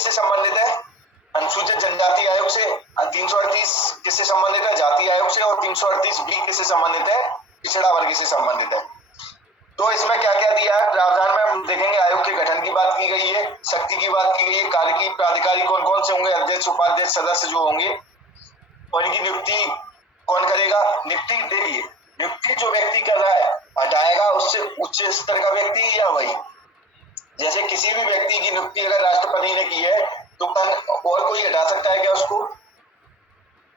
किससे संबंधित है? अनुसूचित जनजाति आयोग से। 338 किससे संबंधित है? जाति आयोग से। और 338 बी किससे संबंधित है? पिछड़ा वर्ग से संबंधित है। तो इसमें क्या क्या दिया है प्रावधान में हम देखेंगे। आयोग के गठन की बात की गई है, शक्ति की बात की गई है, कार्य की प्राधिकारी कौन कौन से होंगे, अध्यक्ष उपाध्यक्ष सदस्य जो होंगे, और इनकी नियुक्ति कौन करेगा। नियुक्ति देखिए, नियुक्ति जो व्यक्ति कर रहा है हटाएगा उससे उच्च स्तर का व्यक्ति या वही। जैसे किसी भी व्यक्ति की नियुक्ति अगर राष्ट्रपति ने की है तो और कोई हटा सकता है क्या उसको?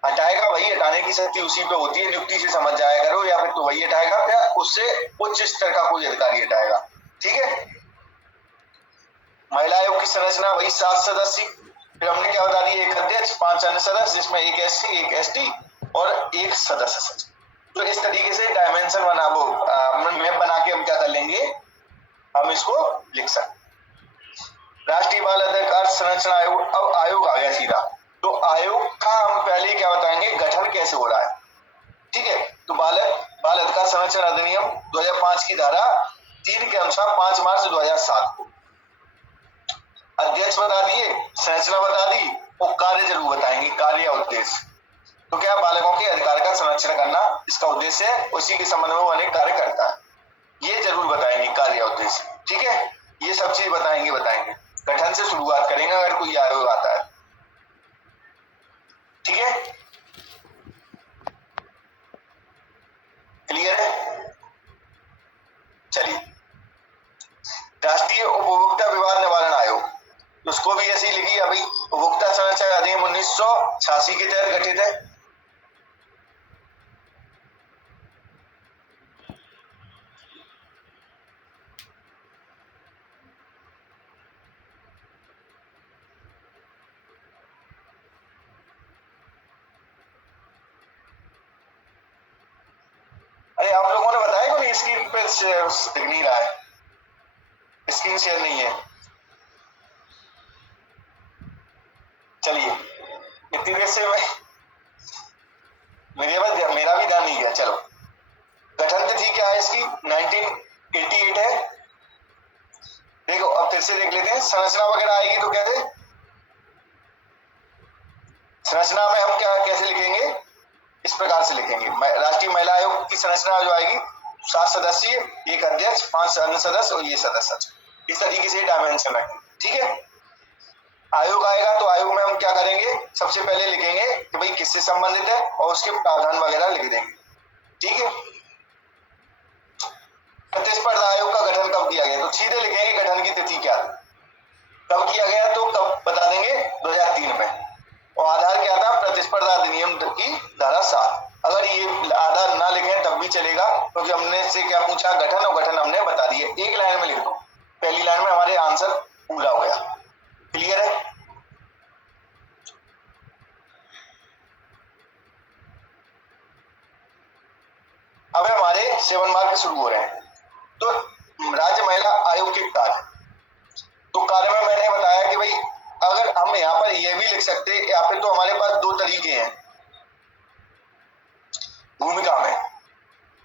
हटाएगा वही, हटाने की शक्ति उसी पे होती है। नियुक्ति से समझ जाया करो, या फिर तो वही हटाएगा या उससे उच्च स्तर का कोई अधिकारी हटाएगा। ठीक है। महिला आयोग की संरचना वही 7 सदस्य। फिर हमने क्या बता दिया, एक अध्यक्ष, 5 अन्य सदस्य, जिसमें एक एससी, एक एसटी और एक सदस्य सचिव। तो इस तरीके से डायमेंशन बना वो मैप बना के हम क्या कर लेंगे, हम इसको लिख सकते। राष्ट्रीय बाल अधिकार संरक्षण आयोग, अब आयोग आ गया सीधा। तो आयोग का हम पहले क्या बताएंगे, गठन कैसे हो रहा है। ठीक है। तो बाल अधिकार संरक्षण अधिनियम 2005 की धारा 3 के अनुसार 5 मार्च 2007 को अध्यक्ष बता दिए, संरचना बता दी, और कार्य जरूर बताएंगे, कार्य या उद्देश्य। तो क्या बालकों के अधिकार का संरक्षण करना इसका उद्देश्य है, उसी के संबंध में वो अनेक कार्य करता है, ये जरूर बताएंगे कार्य या उद्देश्य। ठीक है। ये सब चीज बताएंगे। गठन से शुरुआत करेंगे अगर कोई आयोग आता है। ठीक है, क्लियर है। चलिए, राष्ट्रीय उपभोक्ता विवाद निवारण आयोग, उसको भी ऐसे ही लिखिए। अभी उपभोक्ता संरक्षण अधिनियम 1986 के तहत गठित है। अरे आप लोगों ने बताया कि स्क्रीन पे दिख नहीं रहा है, स्क्रीन शेयर नहीं है। चलिए, इतनी देर से मेरा भी ध्यान नहीं गया। चलो, गठन तिथि क्या है इसकी, 1988 है। देखो अब फिर से देख लेते हैं। संरचना वगैरह आएगी तो कैसे, संरचना में हम क्या कैसे लिखेंगे, इस प्रकार से लिखेंगे। राष्ट्रीय महिला आयोग की संरचना जो आएगी 7 सदस्यीय, एक अध्यक्ष, 5 अन्य सदस्य और ये सदस्य। इस तरीके से डायमेंशन रखेंगे। ठीक है। आयोग आएगा तो आयोग में हम क्या करेंगे, सबसे पहले लिखेंगे कि भाई किससे संबंधित है और उसके प्रावधान वगैरह लिख देंगे। ठीक है। प्रतिस्पर्धा आयोग का गठन कब किया गया, तो सीधे लिखेंगे गठन की तिथि क्या थी, कब किया गया, तो कब बता देंगे, 2003 में। और आधार क्या था, प्रतिस्पर्धा अधिनियम की धारा 7। अगर ये आधार ना लिखें तब भी चलेगा, क्योंकि हमने से क्या पूछा, गठन, और गठन हमने बता दिए। एक लाइन में लिख दो, पहली लाइन में हमारे आंसर पूरा हो गया। क्लियर है। अब हमारे 7 मार्क शुरू हो रहे हैं। तो राज्य महिला आयोग के कार्य, तो कार्य में मैंने बताया कि भाई अगर हम यहाँ पर ये भी लिख सकते, या फिर तो हमारे पास 2 तरीके हैं भूमिका में,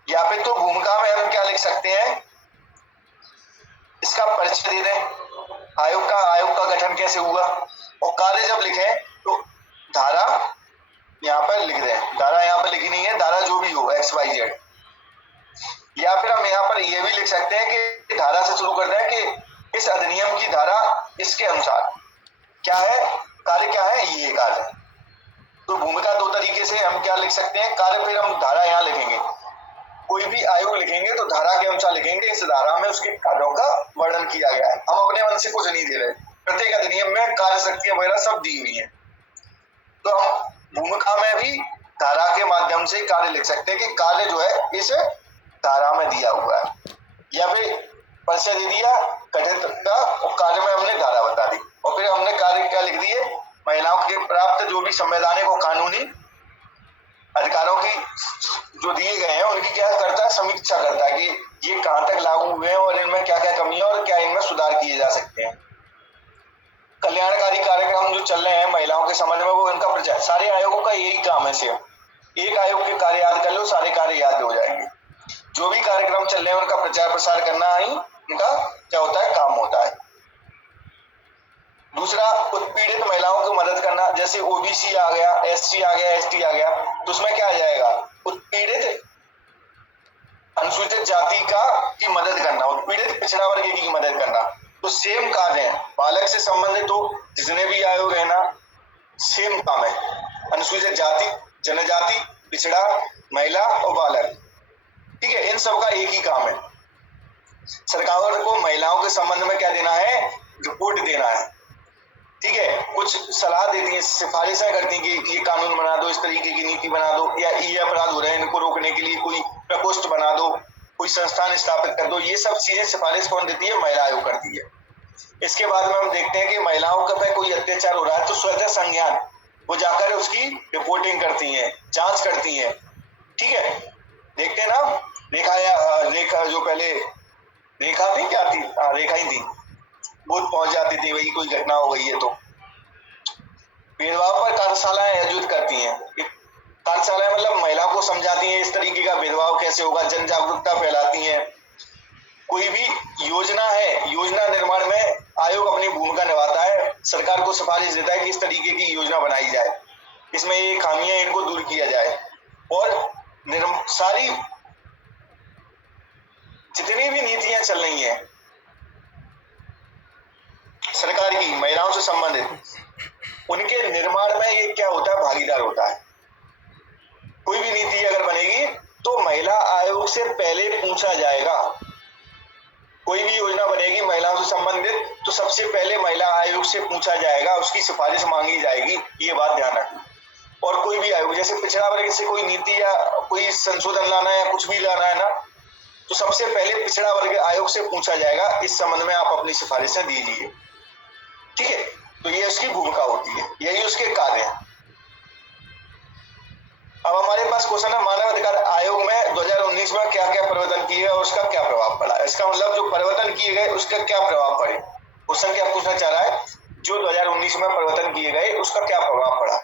या फिर तो भूमिका में हम क्या लिख सकते हैं, इसका परिचय दे दें, आयोग का गठन कैसे हुआ, और कार्य जब लिखें तो धारा यहाँ पर लिख दें। धारा यहाँ पर लिखी नहीं है, धारा जो भी हो XYZ। या फिर हम यहाँ पर ये भी लिख सकते हैं कि धारा से शुरू कर दें कि इस अधिनियम की धारा इसके अनुसार क्या है, कार्य क्या है, ये कार्य। तो भूमिका 2 तरीके से हम क्या लिख सकते हैं, कार्य, फिर हम धारा यहाँ लिखेंगे। कोई भी आयोग लिखेंगे तो धारा के अनुसार लिखेंगे, इस धारा में उसके कार्यों का वर्णन किया गया है। हम अपने मन से कुछ नहीं दे रहे, प्रत्येक अधिनियम में कार्य शक्तियां वगैरह सब दी हुई है। तो हम भूमिका में भी धारा के माध्यम से कार्य लिख सकते हैं कि कार्य जो है इस धारा में दिया हुआ है, या फिर परिचय दे दिया गठित का, और कार्य में हमने धारा बता दी, और फिर हमने कार्य क्या लिख दिए, महिलाओं के प्राप्त जो भी संवैधानिक और कानूनी अधिकारों की जो दिए गए हैं उनकी क्या करता है, समीक्षा करता है कि ये कहां तक लागू हुए हैं और इनमें क्या क्या कमियां और क्या इनमें सुधार किए जा सकते हैं। कल्याणकारी कार्यक्रम जो चल रहे हैं महिलाओं के संबंध में, वो इनका प्रचार, सारे आयोगों का यही काम है। सेम एक आयोग के कार्य याद कर लो, सारे कार्य याद हो जाएंगे। जो भी कार्यक्रम चल रहे हैं उनका प्रचार प्रसार करना ही इनका क्या होता है, काम होता है। दूसरा, उत्पीड़ित महिलाओं की मदद करना, जैसे ओबीसी आ गया, एससी आ गया, एसटी आ गया, तो उसमें क्या आ जाएगा, उत्पीड़ित अनुसूचित जाति का की मदद करना, उत्पीड़ित पिछड़ा वर्ग की मदद करना। तो सेम कार्य है, बालक से संबंधित हो जितने भी आयोग है ना, सेम काम है। अनुसूचित जाति, जनजाति, पिछड़ा, महिला और बालक, ठीक है, इन सब का एक ही काम है। सरकार को महिलाओं के संबंध में क्या देना है, रिपोर्ट देना है, ठीक है, कुछ सलाह देती है, सिफारिशें करती है कि ये कानून बना दो, इस तरीके की नीति बना दो, या ये अपराध हो रहे हैं इनको रोकने के लिए कोई प्रकोष्ठ बना दो, कोई संस्थान स्थापित कर दो। ये सब चीजें सिफारिश कौन देती है, महिला आयोग करती है। इसके बाद में हम देखते हैं कि महिलाओं का पे कोई अत्याचार हो रहा है तो स्वतः संज्ञान, वो जाकर उसकी रिपोर्टिंग करती हैं, जांच करती हैं, ठीक है। देखते हैं ना, रेखा जो पहले रेखा थी, क्या थी, रेखा ही थी, वो पहुंच जाती थी, वही कोई घटना हो गई है तो भेदभाव पर कार्यशालाएं आयोजित करती हैं। कार्यशालाएं मतलब महिलाओं को समझाती हैं इस तरीके का भेदभाव कैसे होगा, जन जागरूकता फैलाती हैं। कोई भी योजना है, योजना निर्माण में आयोग अपनी भूमिका निभाता है, सरकार को सिफारिश देता है कि इस तरीके की योजना बनाई जाए, इसमें ये खामियां इनको दूर किया जाए, और सारी जितनी भी नीतियां चल रही हैं सरकार की महिलाओं से संबंधित, उनके निर्माण में ये क्या होता है, भागीदार होता है। कोई भी नीति अगर बनेगी तो महिला आयोग से पहले पूछा जाएगा। कोई भी योजना बनेगी महिलाओं से संबंधित तो सबसे पहले महिला आयोग से पूछा जाएगा, उसकी सिफारिश मांगी जाएगी, ये बात ध्यान रखना। और कोई भी आयोग, जैसे पिछड़ा वर्ग से कोई नीति या कोई संशोधन लाना है या कुछ भी लाना है ना, तो सबसे पहले पिछड़ा वर्ग आयोग से पूछा जाएगा, इस संबंध में आप अपनी सिफारिशें दीजिए, ठीक है। तो ये उसकी भूमिका होती है, यही उसके कार्य है। अब हमारे पास क्वेश्चन है, मानव अधिकार आयोग में 2019 में क्या क्या परिवर्तन किए गए और उसका क्या प्रभाव पड़ा। इसका मतलब जो परिवर्तन किए गए उसका क्या प्रभाव पड़े। क्वेश्चन क्या पूछना चाह रहा है, जो 2019 में परिवर्तन किए गए उसका क्या प्रभाव पड़ा।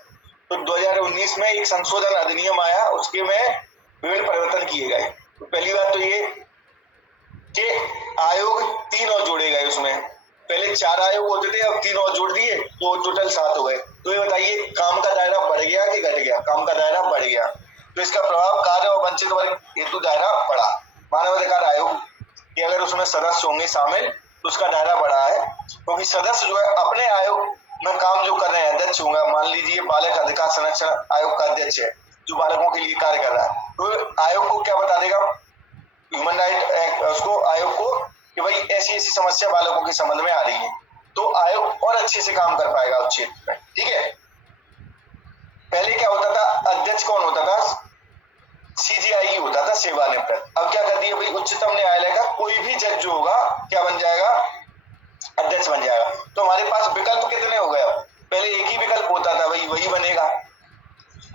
तो 2019 में एक संशोधन अधिनियम आया, उसके में विभिन्न परिवर्तन किए गए। तो पहली बात तो ये कि आयोग 3 और जोड़े गए, उसमें पहले 4 आयोग होते थे, अब 3 और जोड़ दिए तो टोटल 7 हो गए। तो ये बताइए काम का दायरा बढ़ गया कि घट गया। काम का दायरा बढ़ गया, तो इसका प्रभाव कार्य और वंचित वर्ग हेतु दायरा बढ़ा। मानवाधिकार आयोग के अगर उसमें सदस्य होंगे शामिल तो उसका दायरा बढ़ा है, क्योंकि सदस्य जो है अपने आयोग में काम जो कर रहे हैं, अध्यक्ष होंगे, मान लीजिए बालक अधिकार संरक्षण आयोग का अध्यक्ष है जो बालकों के लिए कार्य कर रहा है, तो आयोग को क्या बता देगा, ह्यूमन राइट एक्ट, उसको आयोग को कि भाई ऐसी ऐसी समस्या बालकों के संबंध में आ रही है, तो आयोग और अच्छे से काम कर पाएगा उस क्षेत्र में, ठीक है। पहले क्या होता था, अध्यक्ष कौन होता था, सीजीआई होता था, सेवानिवृत्त। अब क्या कर दिया भाई, उच्चतम न्यायालय का कोई भी जज जो होगा क्या बन जाएगा, अध्यक्ष बन जाएगा। तो हमारे पास विकल्प कितने हो गए, पहले एक ही विकल्प होता था, भाई वही बनेगा।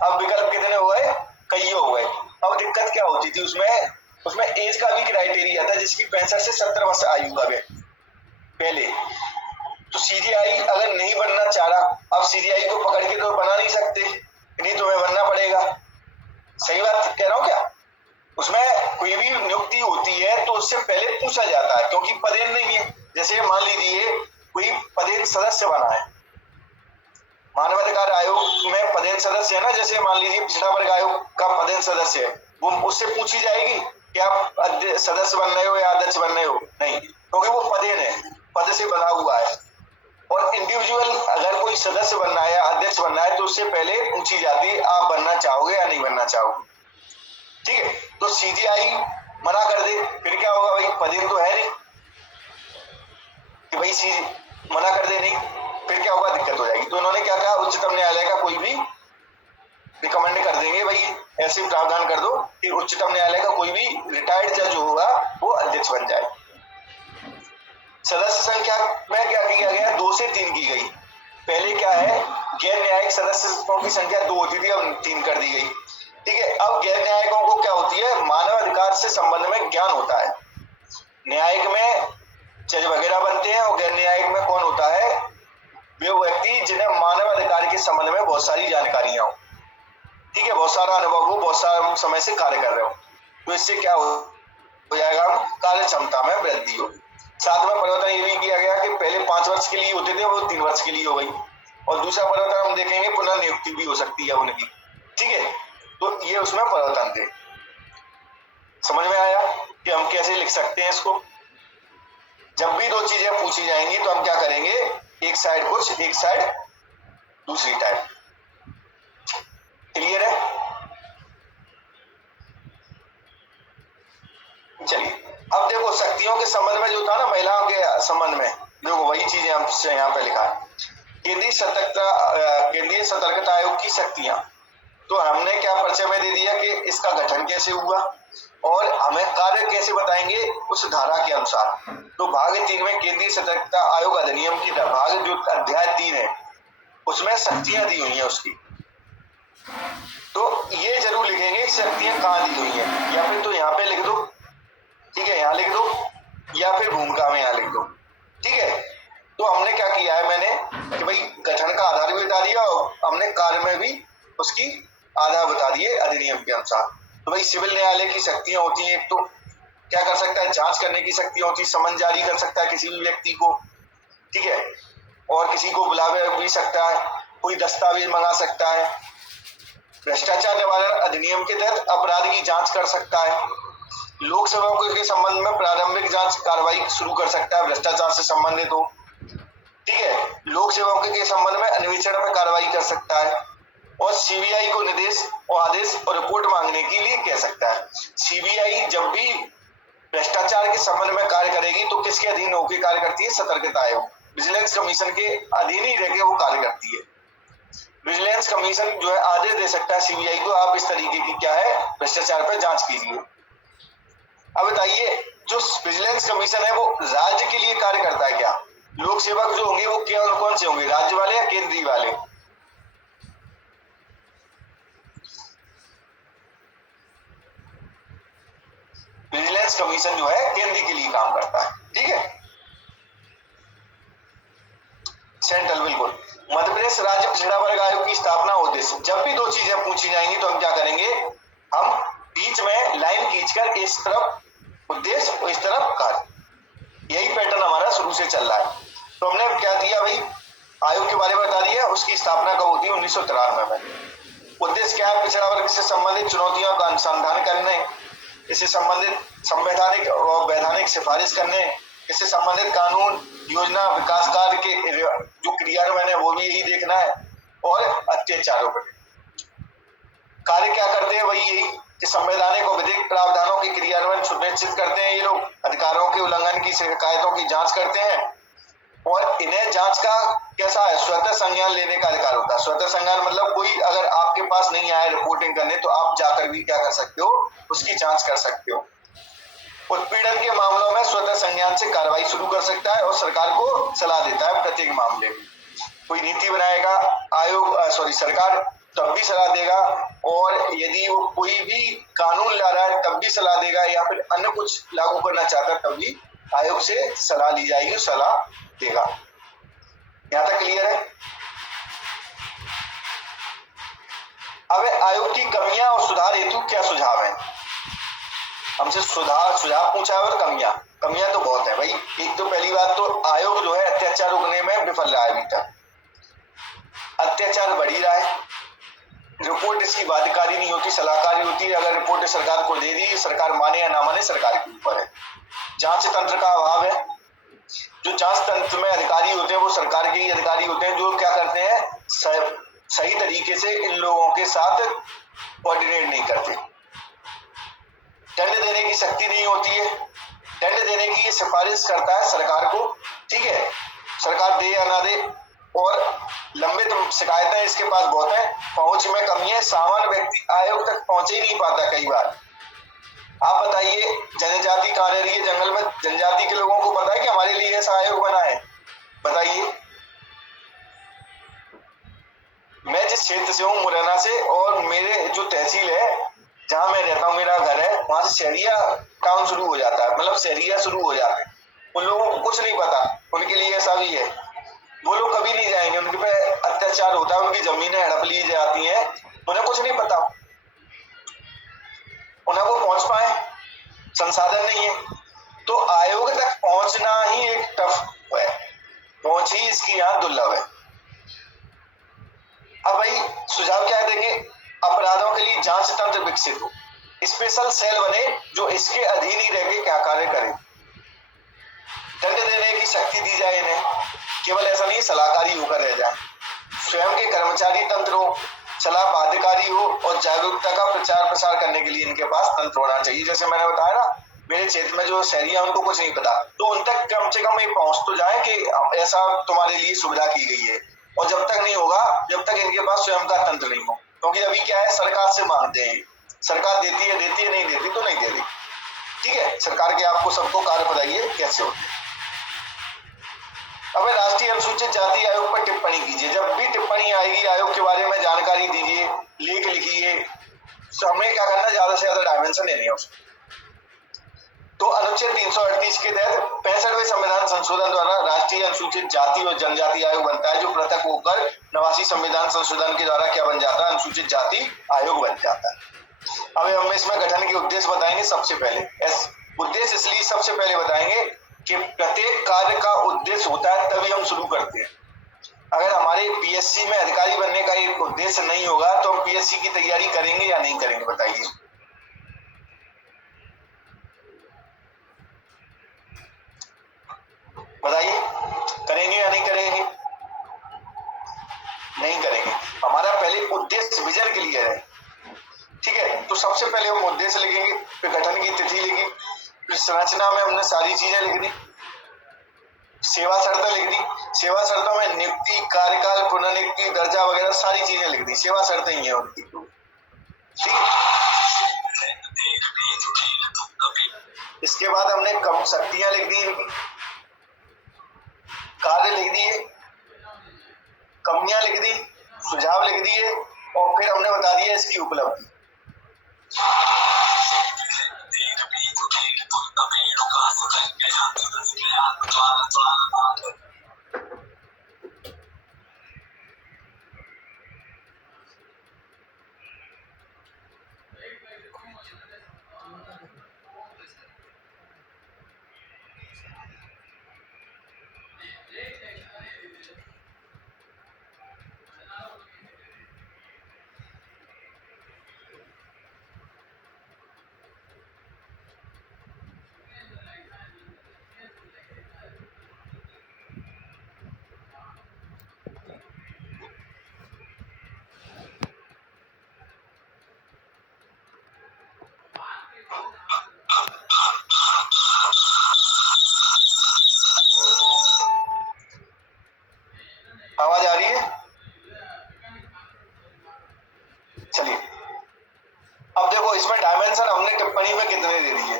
अब विकल्प कितने हो गए, कई हो गए। अब दिक्कत क्या होती थी उसमें एज का भी क्राइटेरिया था, जिसकी 65 से 70 वर्ष आयु का व्यक्ति पहले। तो सीजीआई अगर नहीं बनना चाह रहा, अब सीजीआई को पकड़ के तो बना नहीं सकते, नहीं तुम्हें बनना पड़ेगा। सही बात कह रहा हूं क्या। उसमें कोई भी नियुक्ति होती है तो उससे पहले पूछा जाता है, क्योंकि पदेन नहीं है। जैसे मान लीजिए कोई पदेन सदस्य बना है, मानवाधिकार आयोग में पदेन सदस्य है ना, जैसे मान लीजिए पिछड़ा वर्ग आयोग का पदेन सदस्य है, वो उससे पूछी जाएगी कि आप सदस्य बन रहे हो या अध्यक्ष बन रहे हो, नहीं, क्योंकि वो पदेन है, पद से बना हुआ है। और इंडिविजुअल अगर कोई सदस्य बनना है या अध्यक्ष बनना है तो उससे पहले पूछी जाती है आप बनना चाहोगे या नहीं बनना चाहोगे, ठीक है। तो सीजीआई मना कर दे, फिर क्या होगा, भाई पदेन तो है नहीं, कि भाई सीजी मना कर दे नहीं, फिर क्या होगा, दिक्कत हो जाएगी। तो उन्होंने क्या कहा, उच्चतम न्यायालय का कोई भी रिकमेंड कर देंगे, भाई ऐसे प्रावधान कर दो कि उच्चतम न्यायालय का कोई भी रिटायर्ड जज होगा वो अध्यक्ष बन जाए। सदस्य संख्या में क्या किया गया, 2 से 3 की गई। पहले क्या है, गैर न्यायिक सदस्यों की संख्या 2 होती थी, अब 3 कर दी गई, ठीक है। अब गैर न्यायिकों को क्या होती है, मानव अधिकार से संबंध में ज्ञान होता है। न्यायिक में जज वगैरह बनते हैं और गैर न्यायिक में कौन होता है, वे व्यक्ति जिन्हें मानव अधिकार के संबंध में बहुत सारी जानकारियां हो, ठीक है, बहुत सारा अनुभव हो, बहुत सारा समय से कार्य कर रहे हो, तो इससे क्या हो जाएगा, कार्य क्षमता में वृद्धि होगी। साथ में परिवर्तन ये भी किया गया कि पहले 5 वर्ष के लिए होते थे, वो 3 वर्ष के लिए हो गई। और दूसरा परिवर्तन हम देखेंगे पुनर्नियुक्ति भी हो सकती है उनकी, ठीक है। तो ये उसमें परिवर्तन थे। समझ में आया कि हम कैसे लिख सकते हैं इसको। जब भी दो चीजें पूछी जाएंगी तो हम क्या करेंगे, एक साइड कुछ, एक साइड दूसरी टाइप। क्लियर है? चलिए अब देखो शक्तियों के संबंध में जो था ना, महिलाओं के संबंध में, देखो वही चीजें हमसे यहाँ पे लिखा है। केंद्रीय सतर्कता आयोग की शक्तियां, तो हमने क्या परिचय में दे दिया कि इसका गठन कैसे हुआ और हमें कार्य कैसे बताएंगे उस धारा के अनुसार। तो भाग 3 में केंद्रीय सतर्कता आयोग अधिनियम की भाग जो अध्याय 3 है उसमें शक्तियां दी हुई है उसकी। तो ये जरूर लिखेंगे शक्तियां कहाँ दी हुई है, या फिर तो यहाँ पे लिख दो, ठीक है, यहाँ लिख दो, या फिर भूमिका में यहाँ लिख दो, ठीक है। तो हमने क्या किया है, मैंने कि भाई गठन का आधार भी बता दिया और हमने कार्य में भी उसकी आधार बता दिए अधिनियम के अनुसार। तो भाई सिविल न्यायालय की शक्तियां होती हैं, तो क्या कर सकता है, जांच करने की शक्ति होती है, समन जारी कर सकता है किसी भी व्यक्ति को, ठीक है, और किसी को बुला भी सकता है, कोई दस्तावेज मंगा सकता है, भ्रष्टाचार निवारण अधिनियम के तहत अपराध की जांच कर सकता है, लोक सेवकों के संबंध में प्रारंभिक जांच कार्रवाई शुरू कर सकता है भ्रष्टाचार से संबंधित हो, ठीक है, लोक सेवकों के संबंध में अन्वेषण में कार्रवाई कर सकता है, और सीबीआई को निर्देश और आदेश और रिपोर्ट मांगने के लिए कह सकता है। सीबीआई जब भी भ्रष्टाचार के संबंध में कार्य करेगी तो किसके अधीन होकर कार्य करती है, सतर्कता आयोग, विजिलेंस कमीशन के अधीन ही रहकर वो कार्य करती है। विजिलेंस कमीशन जो है आदेश दे सकता है सीबीआई को, आप इस तरीके की क्या है भ्रष्टाचार पर जांच कीजिए। अब बताइए जो विजिलेंस कमीशन है वो राज्य के लिए कार्य करता है क्या, लोक सेवक जो होंगे वो क्या कौन से होंगे, राज्य वाले या केंद्रीय वाले? विजिलेंस कमीशन जो है केंद्र के लिए काम करता है, ठीक है, सेंट्रल, बिल्कुल। मध्य प्रदेश राज्य पिछड़ा वर्ग आयोग की स्थापना उद्देश्य, जब भी दो चीजें पूछी जाएंगी तो हम क्या करेंगे, हम बीच में लाइन खींचकर इस तरफ उद्देश्य और इस तरफ कार्य, यही पैटर्न हमारा शुरू से चल रहा है। तो हमने क्या दिया भाई, आयोग के बारे में बता दिया, उसकी स्थापना कब होती है 1993 में। उद्देश्य क्या है, पिछड़ा वर्ग से संबंधित चुनौतियों का अनुसंधान करने, इससे संबंधित संवैधानिक और वैधानिक सिफारिश करने, इससे संबंधित कानून योजना विकास कार्य के जो क्रियान्वयन है वो भी यही देखना है, और अत्याचारों पर कार्य क्या करते हैं वही यही कि संवैधानिक और विधिक प्रावधानों के क्रियान्वयन सुनिश्चित करते हैं। ये लोग अधिकारों के उल्लंघन की शिकायतों की जांच करते हैं, और इन्हें जांच का कैसा है, स्वतः संज्ञान लेने का अधिकार होता है। स्वतः संज्ञान मतलब कोई अगर आपके पास नहीं आया रिपोर्टिंग करने तो आप जाकर भी क्या कर सकते हो, उसकी जांच कर सकते हो। उत्पीड़न के मामलों में स्वतः संज्ञान से कार्रवाई शुरू कर सकता है और सरकार को सलाह देता है प्रत्येक मामले में। कोई नीति बनाएगा आयोग सरकार तब भी सलाह देगा, और यदि वो कोई भी कानून ला रहा है तब भी सलाह देगा, या फिर अन्य कुछ लागू करना चाहता है तब भी आयोग से सलाह ली जाएगी, सलाह देगा। यहां तक क्लियर है? अब आयोग की कमियां और सुधार हेतु क्या सुझाव है, हमसे सुझाव पूछा है और कमियां तो बहुत है भाई। एक तो पहली बात तो आयोग जो है अत्याचार रोकने में विफल रहा है, अभी तक अत्याचार बढ़ ही रहा है। रिपोर्ट इसकी बाध्यकारी नहीं होती, सलाहकारी होती है। अगर रिपोर्ट सरकार को दे दी, सरकार माने या ना माने सरकार के ऊपर है। जांच तंत्र का अभाव है, जो जांच तंत्र में अधिकारी होते हैं वो सरकार के ही अधिकारी होते हैं, जो क्या करते हैं सही तरीके से इन लोगों के साथ कोऑर्डिनेट नहीं करते। दंड देने की शक्ति नहीं होती है, दंड देने की ये सिफारिश करता है सरकार को, ठीक है, सरकार दे या ना दे। और लंबित शिकायतें इसके पास बहुत है, पहुंच में कमी है, सामान्य व्यक्ति आयोग तक पहुंच ही नहीं पाता कई बार। आप बताइए जनजाति कहाँ रह रही है जंगल में, जनजाति के लोगों को पता है कि हमारे लिए ऐसा आयोग बना है? बताइए। मैं जिस क्षेत्र से हूँ मुरैना से, और मेरे जो तहसील है जहाँ मैं रहता हूँ, मेरा घर है, वहां से शहरिया टाउन शुरू हो जाता है, मतलब शहरिया शुरू हो जाते हैं। उन लोगों को कुछ नहीं पता, उनके लिए ऐसा भी है, वो लोग कभी नहीं जाएंगे, उनके पे अत्याचार होता है, उनकी जमीनें हड़प ली जाती हैं, उन्हें कुछ नहीं पता, उन्हें वो पहुंच पाए संसाधन नहीं है। तो आयोग तक पहुंचना ही एक टफ है, पहुंच ही इसकी यहाँ दुर्लभ है। जांच तंत्र विकसित हो, स्पेशल सेल बने जो इसके अधीन ही रह के क्या कार्य करे, दंड देने की शक्ति दी जाए इन्हें, केवल ऐसा नहीं सलाहकारी होकर रह जाए, स्वयं के कर्मचारी तंत्र हो, सलाह बाध्यकारी हो और जागरूकता का प्रचार प्रसार करने के लिए इनके पास तंत्र होना चाहिए। जैसे मैंने बताया ना, मेरे क्षेत्र में जो शहरी है उनको कुछ नहीं पता, तो उन तक कम से कम ये पहुंच तो जाए कि ऐसा तुम्हारे लिए सुविधा की गई है। और जब तक नहीं होगा, जब तक इनके पास स्वयं का तंत्र नहीं हो, क्योंकि अभी क्या है, सरकार से मांगते हैं, सरकार देती है, नहीं देती तो नहीं दे रही। ठीक है, सरकार के आपको सबको कार्य बताइए कैसे होते हैं। अब राष्ट्रीय अनुसूचित जाति आयोग पर टिप्पणी कीजिए। जब भी टिप्पणी आएगी आयोग के बारे में जानकारी दीजिए, लेख लिखिए, तो हमें क्या करना, ज्यादा से ज्यादा डायमेंशन देनी है उसको। तो अनुच्छेद 338 के तहत 65वें संविधान संशोधन द्वारा राष्ट्रीय अनुसूचित जाति और जनजाति आयोग बनता है, जो पृथक होकर 89 संविधान संशोधन के द्वारा क्या बन जाता है, अनुसूचित जाति आयोग बन जाता है। अब हम इसमें गठन के उद्देश्य बताएंगे। सबसे पहले उद्देश्य इसलिए सबसे पहले बताएंगे कि प्रत्येक कार्य का उद्देश्य होता है, तभी हम शुरू करते हैं। अगर हमारे पीएससी में अधिकारी बनने का एक उद्देश्य नहीं होगा तो हम पीएससी की तैयारी करेंगे या नहीं करेंगे, बताइए। बताइए, करेंगे या नहीं करेंगे? नहीं करेंगे। हमारा पहले उद्देश्य विजन क्लियर है, ठीक है। तो सबसे पहले हम उद्देश्य लिखेंगे, फिर गठन की तिथि लिखी, फिर संरचना में हमने सारी चीजें लिख दी, सेवा शर्तें लिख दी, सेवा शर्तों में नियुक्ति, कार्यकाल, पुनर्नियुक्ति, दर्जा वगैरह सारी चीजें लिख दी, सेवा शर्तें ही है उनकी। ठीक, इसके बाद हमने कम शक्तियां लिख दी इनकी, कार्य लिख दिए, कमियां लिख दी, सुझाव लिख दिए, और फिर हमने बता दिया इसकी उपलब्धि। आवाज आ रही है? चलिए, अब देखो इसमें डायमेंशन हमने टिप्पणी में कितने दे दिए।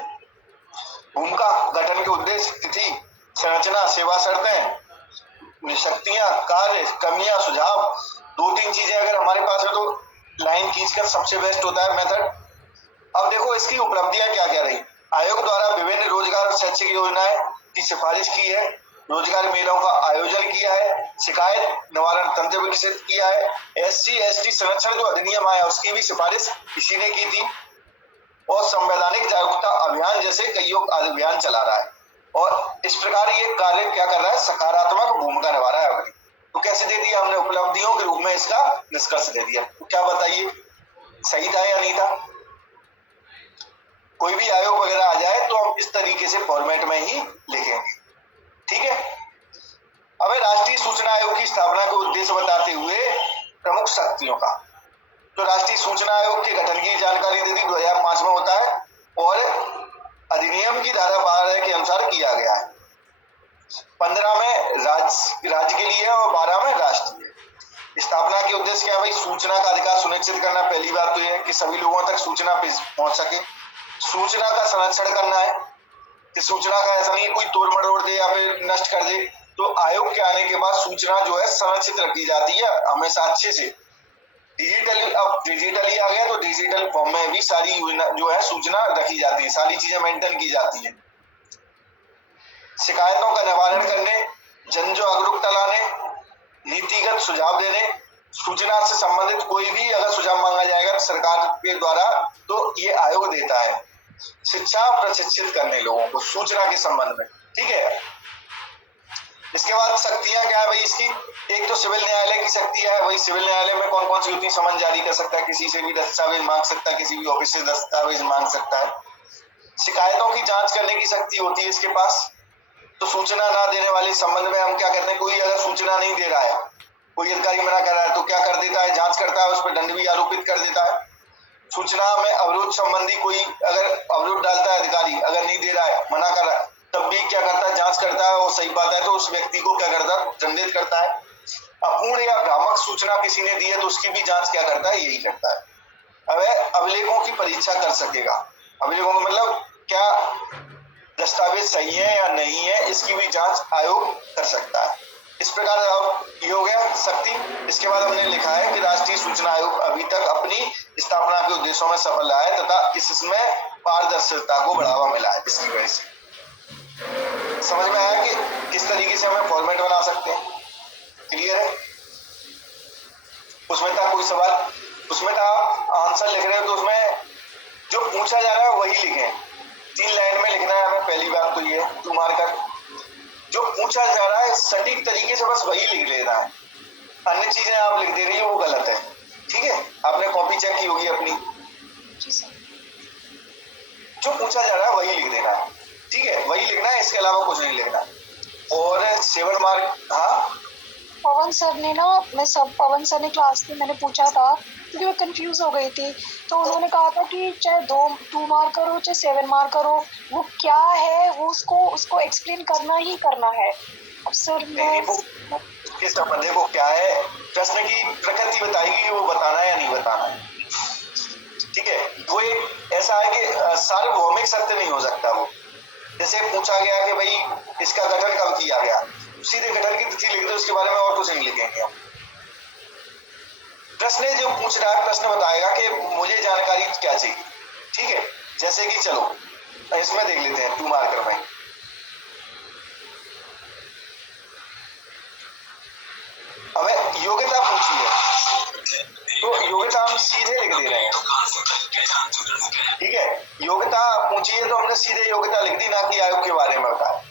भूमिका, गठन के उद्देश्य, तिथि, संरचना, सेवा शर्तें, शक्तियां, कार्य, कमियां, सुझाव, 2-3 चीजें अगर हमारे पास है तो लाइन खींचकर सबसे बेस्ट होता है मेथड। अब देखो इसकी उपलब्धियां क्या क्या रही। आयोग द्वारा विभिन्न रोजगार और शैक्षिक योजनाएं की सिफारिश की है, रोजगार मेलों का आयोजन किया है, शिकायत निवारण तंत्र विकसित किया है, SC/ST संरक्षण जो अधिनियम आया उसकी भी सिफारिश इसी ने की थी, और संवैधानिक जागरूकता अभियान जैसे कई अभियान चला रहा है। और इस प्रकार ये कार्य क्या कर रहा है, सकारात्मक भूमिका निभा रहा है अपनी। तो कैसे दे दिया हमने, उपलब्धियों के रूप में इसका निष्कर्ष दे दिया। तो क्या बताइए, सही था या नहीं था? कोई भी आयोग वगैरह आ जाए तो हम इस तरीके से फॉर्मेट में ही लिखेंगे, ठीक है। अब राष्ट्रीय सूचना आयोग की स्थापना के उद्देश्य बताते हुए प्रमुख शक्तियों का। तो राष्ट्रीय सूचना आयोग के गठन की जानकारी दे दी, 2005 में होता है और अधिनियम की धारा 12 के अनुसार किया गया है। 15 में राज्य के लिए और 12 में राष्ट्रीय। स्थापना के उद्देश्य क्या है भाई, सूचना का अधिकार सुनिश्चित करना। पहली बात तो यह है कि सभी लोगों तक सूचना पहुंच सके। सूचना का संरक्षण करना है कि सूचना का ऐसा नहीं कोई तोड़ मरोड़ दे या फिर नष्ट कर दे। तो आयोग के आने के बाद सूचना जो है संरक्षित रखी जाती है हमेशा अच्छे से। डिजिटली, अब डिजिटली आ गया तो डिजिटल फॉर्म में भी सारी जो है सूचना रखी जाती है, सारी चीजें मेंटेन की जाती है। शिकायतों का निवारण करने, जन जागरूकता लाने, नीतिगत सुझाव देने, सूचना से संबंधित कोई भी अगर सुझाव मांगा जाएगा सरकार के द्वारा तो ये आयोग देता है। शिक्षा प्रशिक्षित करने लोगों को सूचना के संबंध में, ठीक है। इसके बाद शक्तियां क्या है भाई इसकी, एक तो सिविल न्यायालय की शक्ति है, वही सिविल न्यायालय में कौन कौन सी होती है, समन जारी कर सकता है, किसी से भी दस्तावेज मांग सकता है, किसी भी ऑफिस से दस्तावेज मांग सकता है, शिकायतों की जांच करने की शक्ति होती है इसके पास। तो सूचना ना देने वाले संबंध में हम क्या कहते हैं, कोई अगर सूचना नहीं दे रहा है, कोई अधिकारी मना कर रहा है तो क्या कर देता है, जांच करता है, उस पर दंड भी आरोपित कर देता है। सूचना में अवरोध संबंधी कोई अगर अवरोध डालता है अधिकारी, अगर नहीं दे रहा है, मना कर रहा है, तब भी क्या करता है, जांच करता है और सही बात है तो उस व्यक्ति को क्या करता है, दंडित करता है। अपूर्ण या भ्रामक सूचना किसी ने दी है तो उसकी भी जांच क्या करता है, यही करता है। अब अभिलेखों की परीक्षा कर सकेगा, अभिलेखों का मतलब क्या दस्तावेज सही है या नहीं है, इसकी भी जांच आयोग कर सकता है। इस प्रकार अब ये हो गया शक्ति। इसके बाद हमने लिखा है कि राष्ट्रीय सूचना आयोग अभी तक अपनी स्थापना के उद्देश्यों में सफल रहा है तथा इसमें पारदर्शिता को बढ़ावा मिला है। इसकी वजह से समझ में आया कि किस तरीके से हमें फॉर्मेट बना सकते हैं। क्लियर है? उसमें था कोई सवाल? उसमें था आंसर लिख रहे हो तो उसमें जो पूछा जा रहा है वही लिखें, 3 लाइन में लिखना है हमें। पहली बात तो ये टू मार्कर, जो पूछा जा रहा है सटीक तरीके से बस वही लिख लेना है, अन्य चीजें आप लिख दे रही हो वो गलत है। ठीक है? आपने कॉपी चेक की होगी अपनी, जो पूछा जा रहा है वही लिख देना है। ठीक है? वही लिखना है, इसके अलावा कुछ नहीं लिखना। और 7 मार्क, हाँ पवन सर ने ना, पवन सर ने क्लास में मैंने पूछा था क्योंकि मैं कंफ्यूज हो गई थी, तो उन्होंने कहा था कि चाहे 2 मार्कर हो चाहे 7 मार्कर हो, वो क्या है वो उसको एक्सप्लेन करना ही करना है। अब सर किस संबंध को क्या है, प्रश्न की प्रकृति बताएगी कि वो बताना है या नहीं बताना है। ठीक है? वो एक ऐसा है कि सार्वभौमिक सत्य नहीं हो सकता वो। जैसे पूछा गया कि भाई इसका गठन कब किया गया, सीधे गठन की तिथि लिख दो, उसके बारे में और कुछ नहीं लिखेंगे हम। प्रश्न जो पूछ रहा है प्रश्न बताएगा कि मुझे जानकारी क्या चाहिए। ठीक है? जैसे कि चलो इसमें देख लेते हैं 2 मार्कर में। अब योग्यता पूछी है तो योग्यता हम सीधे लिख दे रहे हैं। ठीक है? योग्यता पूछी है तो हमने सीधे योग्यता लिख दी, ना कि आयोग के बारे में बताया।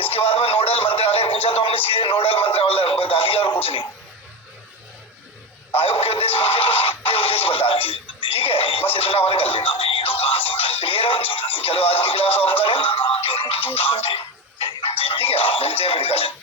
इसके बाद में नोडल मंत्रालय पूछा तो हमने सीधे नोडल मंत्रालय बता दिया और कुछ नहीं। आयोग के उद्देश्य पूछे तो सीधे उद्देश्य बता दिए। ठीक है? बस इतना हमारे कर लेना। क्लियर है? चलो आज की क्लास ऑफ करें। ठीक है, मिलते हैं फिर कल।